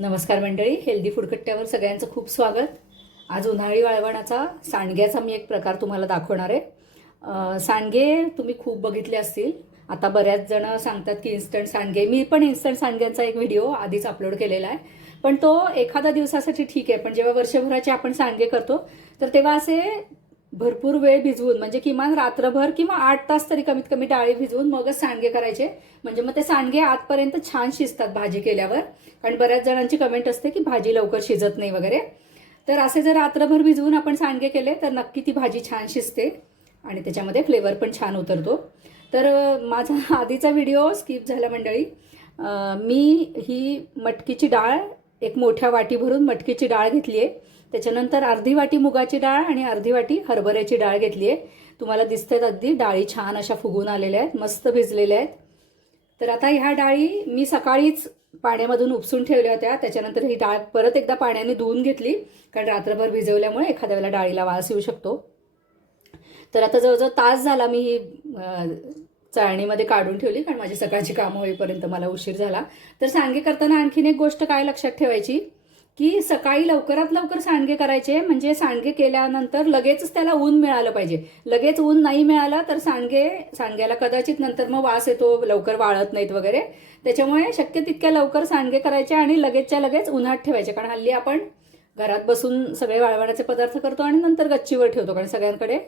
नमस्कार मंडळी हेल्दी फुडकट्ट्यावर सगळ्यांचं खूप स्वागत. आज उन्हाळी वाळवणाचा सांडग्याचा मी एक प्रकार तुम्हाला दाखवणार आहे. सांडगे तुम्ही खूप बघितले असतील. आता बऱ्याच जण सांगतात की इन्स्टंट सांडगे. मी पण इन्स्टंट सांडग्यांचा एक व्हिडिओ आधीच अपलोड केलेला आहे. पण तो एखाद्या दिवसासाठी ठीक आहे. पण जेव्हा वर्षभराचे आपण सांडगे करतो तर तेव्हा असे भरपूर वेळ भिजवून म्हणजे किमान रात्रभर किंवा आठ तास तरी कमीत कमी डाळी भिजवून मगच सांडगे करायचे. म्हणजे मग ते सांडगे आतपर्यंत छान शिजतात भाजी केल्यावर. कारण बऱ्याच जणांची कमेंट असते की भाजी लवकर शिजत नाही वगैरे. तर असे जर रात्रभर भिजवून आपण सांडगे केले तर नक्की ती भाजी छान शिजते आणि त्याच्यामध्ये फ्लेवर पण छान उतरतो. तर माझा आधीचा व्हिडिओ स्किप झाला मंडळी. मी ही मटकीची डाळ एक मोठ्या वाटी भरून मटकीची डाळ घेतली आहे त्याच्यानंतर अर्धी वाटी मुगाची डाळ आणि अर्धी वाटी हरभऱ्याची डाळ घेतली आहे. तुम्हाला दिसतात अगदी डाळी छान अशा फुगून आलेल्या आहेत मस्त भिजलेल्या आहेत. तर आता ह्या डाळी मी सकाळीच पाण्यामधून उपसून ठेवल्या होत्या. त्याच्यानंतर ही डाळ परत एकदा पाण्याने धुवून घेतली कारण रात्रभर भिजवल्यामुळे एखाद्या वेळेला डाळीला वास येऊ शकतो. तर आता जवळजवळ तास झाला मी ही चाळणीमध्ये काढून ठेवली कारण माझी सकाळची कामं होईपर्यंत मला उशीर झाला. तर सांगे करताना आणखीन एक गोष्ट काय लक्षात ठेवायची? की सकाळी लवकरात लवकर सांडगे करायचे म्हणजे सांडगे केल्यानंतर लगेचच त्याला ऊन मिळालं पाहिजे. लगेच ऊन नाही मिळालं तर सांडगे सांडग्याला कदाचित नंतर मग वास येतो लवकर वाळत नाहीत वगैरे. त्याच्यामुळे शक्य तितक्या लवकर सांडगे करायचे आणि लगेचच्या लगेच उन्हात ठेवायचे. कारण हल्ली आपण घरात बसून सगळे वाळवण्याचे पदार्थ करतो आणि नंतर गच्चीवर ठेवतो कारण सगळ्यांकडे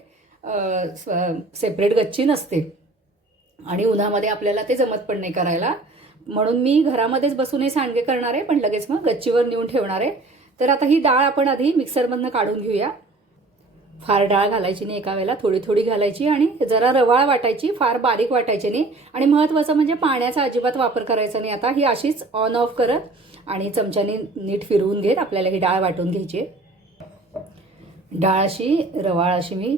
सेपरेट गच्ची नसते. आणि उन्हामध्ये आपल्याला ते जमत पण नाही करायला. म्हणून मी घरामध्येच बसून हे सांडगे करणार आहे पण लगेच मग गच्चीवर नेऊन ठेवणार आहे. तर आता ही डाळ आपण आधी मिक्सरमधनं काढून घेऊया. फार डाळ घालायची नाही एका वेळेला थोडी थोडी घालायची आणि जरा रवाळ वाटायची फार बारीक वाटायची नाही. आणि महत्त्वाचं म्हणजे पाण्याचा अजिबात वापर करायचा नाही आता ही अशीच ऑन ऑफ करत आणि चमच्याने नीट फिरवून घेत आपल्याला ही डाळ वाटून घ्यायची आहे. डाळ अशी रवाळ अशी मी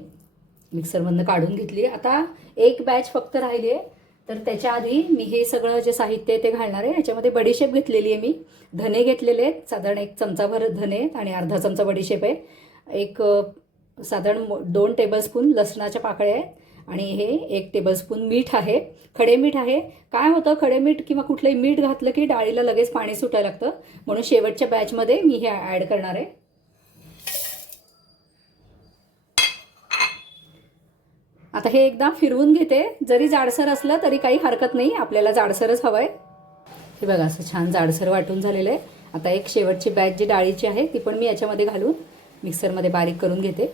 मिक्सरमधनं काढून घेतली आता एक बॅच फक्त राहिली आहे. तर त्याच्या आधी मी हे सगळं जे साहित्य आहे ते घालणार आहे. याच्यामध्ये बडीशेप घेतलेली आहे मी. धने घेतलेले आहेत. साधारण एक चमचाभर धने आहेत आणि अर्धा चमचा बडीशेप आहे. एक साधारण मो- दोन टेबलस्पून लसणाच्या पाकळ्या आहेत. आणि हे एक टेबलस्पून मीठ आहे. खडे मीठ आहे. काय होतं? खडे मीठ किंवा कुठलंही मीठ घातलं की डाळीला लगेच पाणी सुटायला लागतं. म्हणून शेवटच्या बॅचमध्ये मी हे ॲड करणार आहे. आता हे एकदा फिरवून घेते. जरी जाडसर असलं तरी काही हरकत नाही. आपल्याला जाडसरच हवं आहे हे बघा असं छान जाडसर वाटून झालेलं आहे. आता एक शेवटची बॅच जी डाळीची आहे ती पण मी याच्यामध्ये घालून मिक्सरमध्ये बारीक करून घेते.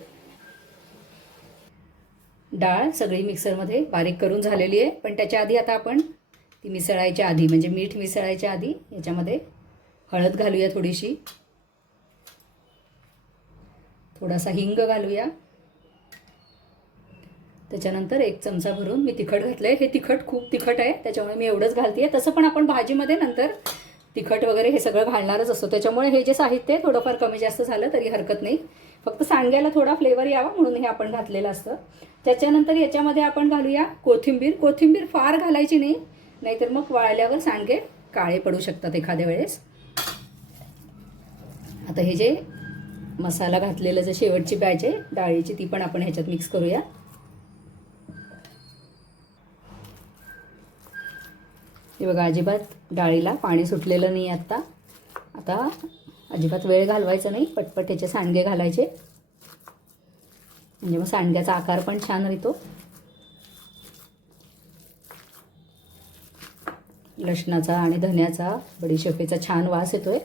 डाळ सगळी मिक्सरमध्ये बारीक करून झालेली आहे. पण त्याच्या आधी आता आपण ती मिसळायच्या आधी म्हणजे मीठ मिसळायच्या आधी याच्यामध्ये हळद घालूया थोडीशी. थोडासा हिंग घालूया. त्याच्यानंतर एक चमचा भरून मी तिखट घातलं आहे हे तिखट खूप तिखट आहे. त्याच्यामुळे मी एवढंच घालते तसं पण आपण भाजीमध्ये नंतर तिखट वगैरे हे सगळं घालणारच असतो. त्याच्यामुळे हे जे साहित्य आहे थोडंफार कमी जास्त झालं तरी हरकत नाही. फक्त सांग्याला थोडा फ्लेवर यावा म्हणून हे आपण घातलेलं असतं. त्याच्यानंतर याच्यामध्ये आपण घालूया कोथिंबीर. कोथिंबीर फार घालायची नाही. नाहीतर मग वाळल्यावर सांगे काळे पडू शकतात एखाद्या वेळेस. आता हे जे मसाला घातलेलं जे शेवटची बॅच आहे डाळीची ती पण आपण ह्याच्यात मिक्स करूया. हे बघा अजिबात डाळीला पाणी सुटलेलं नाही आत्ता आता अजिबात वेळ घालवायचा नाही पटपट ह्याचे सांडगे घालायचे. म्हणजे मग सांडग्याचा आकार पण छान येतो लसणाचा आणि धन्याचा बडीशेपेचा छान वास येतोय.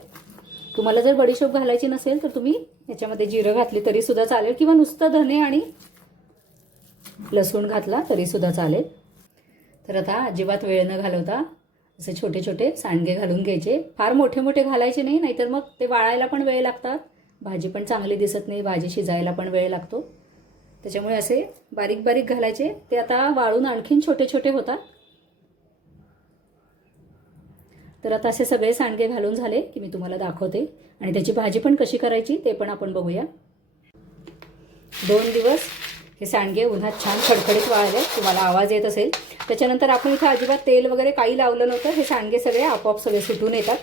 तुम्हाला जर बडीशेप घालायची नसेल तर तुम्ही याच्यामध्ये जिरं घातली तरी सुद्धा चालेल किंवा नुसतं धने आणि लसूण घातला तरी सुद्धा चालेल. तर आता अजिबात वेळ न घालवता असे छोटे छोटे सांडगे घालून घ्यायचे. फार मोठे मोठे घालायचे नाही नाहीतर मग ते वाळायला पण वेळ लागतात. भाजी पण चांगली दिसत नाही भाजी शिजायला पण वेळ लागतो. त्याच्यामुळे असे बारीक बारीक घालायचे. ते आता वाळून आणखीन छोटे छोटे होतात. तर आता असे सगळे सांडगे घालून झाले की मी तुम्हाला दाखवते. आणि त्याची भाजी पण कशी करायची ते पण आपण बघूया. दोन दिवस हे सांडगे उन्हात छान खडखडीत वाळले तुम्हाला आवाज येत असेल. त्याच्यानंतर आपण इथं अजिबात तेल वगैरे काही लावलं नव्हतं. हे सांडगे सगळे आपोआप सगळे सुटून येतात.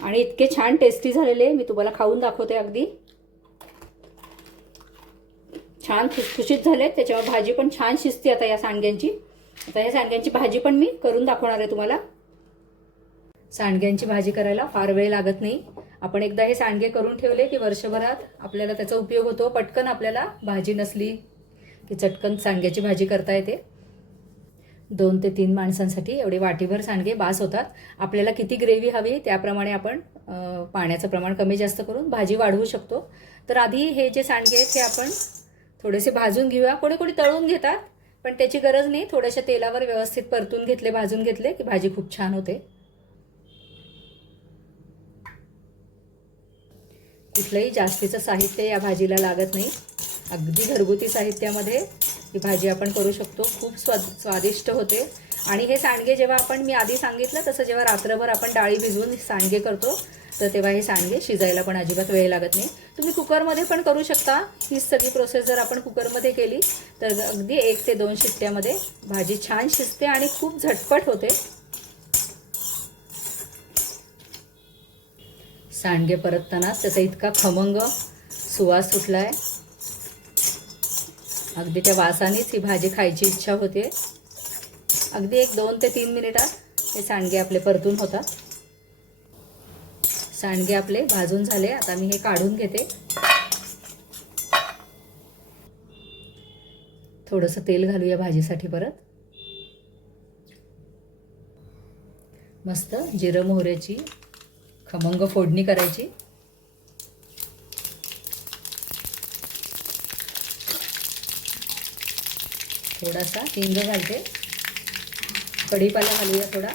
आणि इतके छान टेस्टी झालेले मी तुम्हाला खाऊन दाखवते अगदी. छान खुसखुशीत झाले त्याच्यावर भाजी पण छान शिजते आता या सांडग्यांची. आता या सांडग्यांची भाजी पण मी करून दाखवणार आहे तुम्हाला. सांडग्यांची भाजी करायला फार वेळ लागत नाही. आपण एकदा हे सांडगे करून ठेवले की वर्षभरात आपल्याला त्याचा उपयोग होतो. पटकन आपल्याला भाजी नसली की चटकन सांडग्याची भाजी करता येते. दोन ते तीन माणसांसाठी एवढे वाटीभर सांडगे बास होतात. आपल्याला किती ग्रेव्ही हवी त्याप्रमाणे आपण पाण्याचं प्रमाण कमी जास्त करून भाजी वाढवू शकतो. तर आधी हे जे सांडगे आहेत ते आपण थोडेसे भाजून घेऊया. कोणी कोणी तळून घेतात पण त्याची गरज नाही. थोड्याशा तेलावर व्यवस्थित परतून घेतले भाजून घेतले की भाजी खूप छान होते. कुठलंही जास्तीचं साहित्य या भाजीला लागत नाही. अगदी घरगुती साहित्यामध्ये ही भाजी आपण करू शकतो. खूप स्वाद स्वादिष्ट होते. आणि हे सांडगे जेव्हा आपण मी आधी सांगितलं तसं जेव्हा रात्रभर आपण डाळी भिजवून सांडगे करतो तर तेव्हा हे सांडगे शिजायला पण अजिबात वेळ लागत नाही. तुम्ही कुकरमध्ये पण करू शकता. ही सगळी प्रोसेस जर आपण कुकरमध्ये केली तर अगदी एक ते दोन शिट्ट्यामध्ये भाजी छान शिजते आणि खूप झटपट होते. सांडगे परततानाच त्याचा इतका खमंग सुवास सुटला आहे अगदी त्या वासानेच ही भाजी खायची इच्छा होते. अगदी एक दोन ते तीन मिनिटात हे सांडगे आपले परतून होतात. सांडगे आपले भाजून झाले. आता मी हे काढून घेते. थोडंसं तेल घालूया भाजीसाठी परत. मस्त जिरं मोहऱ्याची खमंग फोडणी करायची. थोडासा हिंग घालते. कढीपाला घालूया थोडा.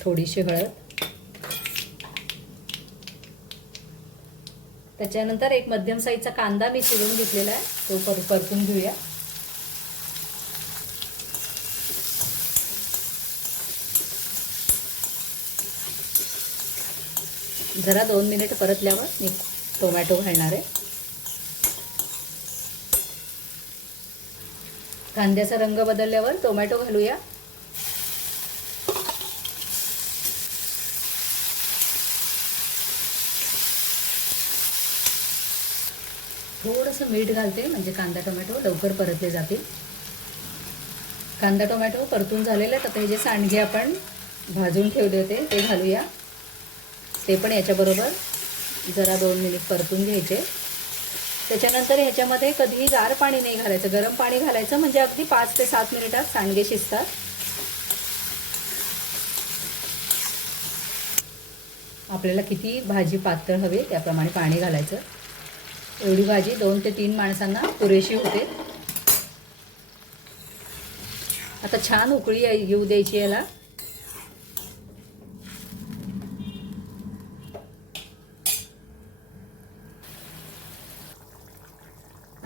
थोडीशी हळद. त्याच्यानंतर एक मध्यम साईजचा कांदा मी चिरून घेतलेला आहे. तो पर परतून घेऊया. जरा दोन मिनिट परतल्यावर निघतो टोमॅटो घालणार आहे. कांद्याचा रंग बदलल्यावर टोमॅटो घालूया. थोडंसं मीठ घालते म्हणजे कांदा टोमॅटो लवकर परतले जातील. कांदा टोमॅटो परतून झालेला तर आता हे जे सांडगे आपण भाजून ठेवले होते ते घालूया. ते पण याच्याबरोबर. जरा दोन मिनिट परतून घ्यायचे. त्याच्यानंतर ह्याच्यामध्ये कधीही गार पाणी नाही घालायचं. गरम पाणी घालायचं म्हणजे अगदी पाच ते सात मिनिटात सांडगे शिजतात. आपल्याला किती भाजी पातळ हवी त्याप्रमाणे पाणी घालायचं. एवढी भाजी दोन ते तीन माणसांना पुरेशी होते. आता छान उकळी येऊ द्यायची याला.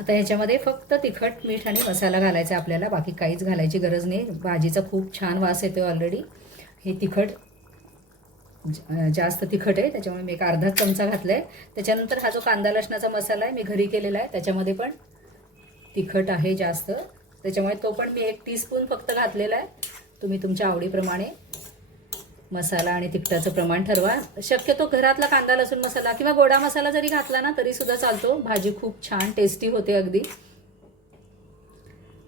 आता ह्याच्यामध्ये फक्त तिखट मीठ आणि मसाला घालायचा आपल्याला. बाकी काहीच घालायची गरज नाही. भाजीचा खूप छान वास येतो ऑलरेडी हे तिखट ज- जास्त तिखट आहे. त्याच्यामुळे मी एक अर्धा चमचा घातला आहे त्याच्यानंतर हा जो कांदा लसणाचा मसाला आहे मी घरी केलेला आहे. त्याच्यामध्ये पण तिखट आहे जास्त. त्याच्यामुळे तो पण मी एक टीस्पून फक्त घातलेला आहे. तुम्ही तुमच्या आवडीप्रमाणे मसाला आणि तिखटाचं प्रमाण ठरवा. शक्यतो घरातला कांदा लसूण मसाला किंवा गोडा मसाला जरी घातला ना तरी सुद्धा चालतो. भाजी खूप छान टेस्टी होते अगदी.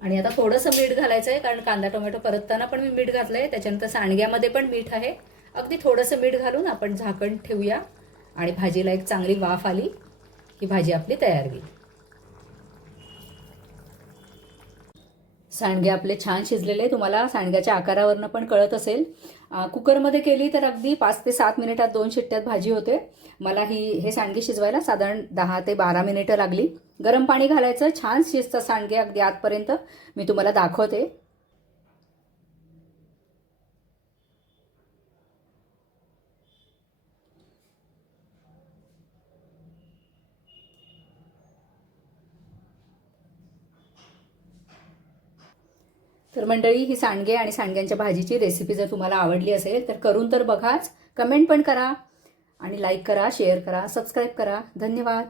आणि आता थोडंसं मीठ घालायचं आहे कारण कांदा टोमॅटो परतताना पण मी मीठ घातलं आहे त्याच्यानंतर सांडग्यामध्ये पण मीठ आहे. अगदी थोडंसं मीठ घालून आपण झाकण ठेवूया. आणि भाजीला एक चांगली वाफ आली की भाजी आपली तयार होईल. सांडगे आपले छान शिजलेले तुम्हाला सांडग्याच्या आकारावरनं पण कळत असेल. कुकरमध्ये केली तर अगदी पाच ते सात मिनिटात दोन शिट्ट्यात भाजी होते. मला ही हे सांडगे शिजवायला साधारण दहा ते बारा मिनिटं लागली. गरम पाणी घालायचं छान शिजतं सांडगे अगदी आतपर्यंत. मी तुम्हाला दाखवते. तर मंडळी ही सांडगे आणि सांडग्यांच्या भाजीची रेसिपी जर तुम्हाला आवडली असेल तर करून तर बघाच. कमेंट पण करा आणि लाईक करा शेअर करा सबस्क्राईब करा. धन्यवाद.